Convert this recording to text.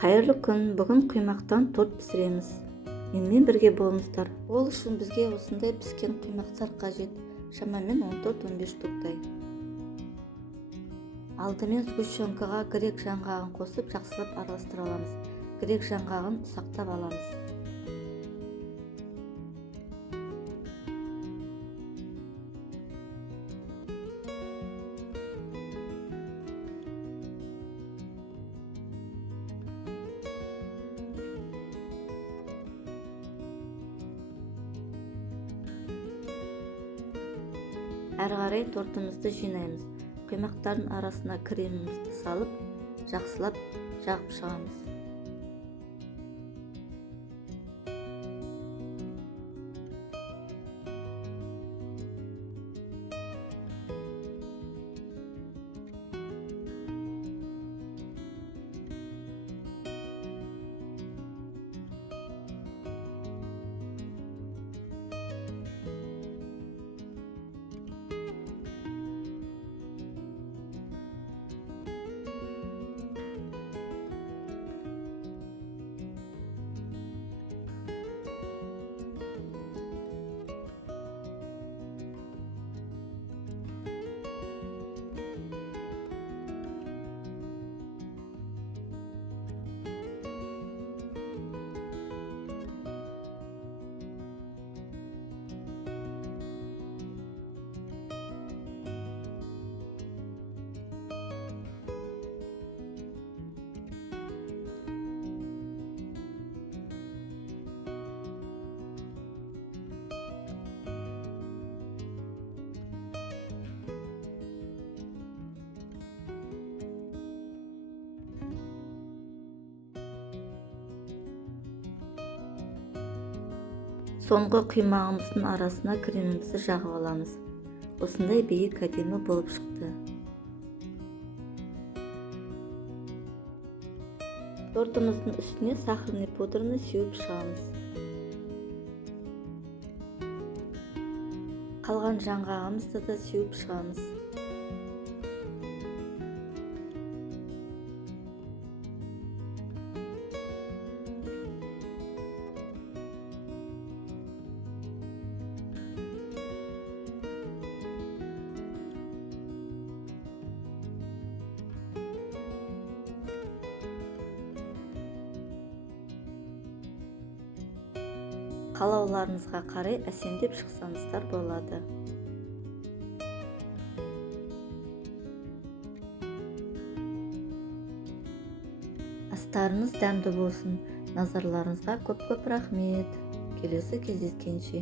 Қайырлы күн. Бүгін құймақтан торт пісіреміз. Менімен бірге болыңыздар. Ол үшін бізге осындай піскен құймақтар қажет. Шамамен 14-15 штуктай. Алдымен сгущенкаға грек жаңғағын қосып жақсылап араластыра аламыз. Грек жаңғағын ұсақтап аламыз. Әрі қарай тортымызды жинаймыз. Құймақтардың арасына кремімізді салып, жақсылап жағып шығамыз. Соңғы құймағымыздың арасына кремімізді жағып аламыз. Осындай биік әдемі болып шықты. Тортымыздың үстіне сахарный пудраны сеуіп шығамыз. Қалған жаңғағымызды да сеуіп шығамыз. Қалауларыңызға қарай әсемдеп шықсаңыздар болады. Астарыңыз дәмді болсын. Назарларыңызға көп рахмет. Келесі кездескенше.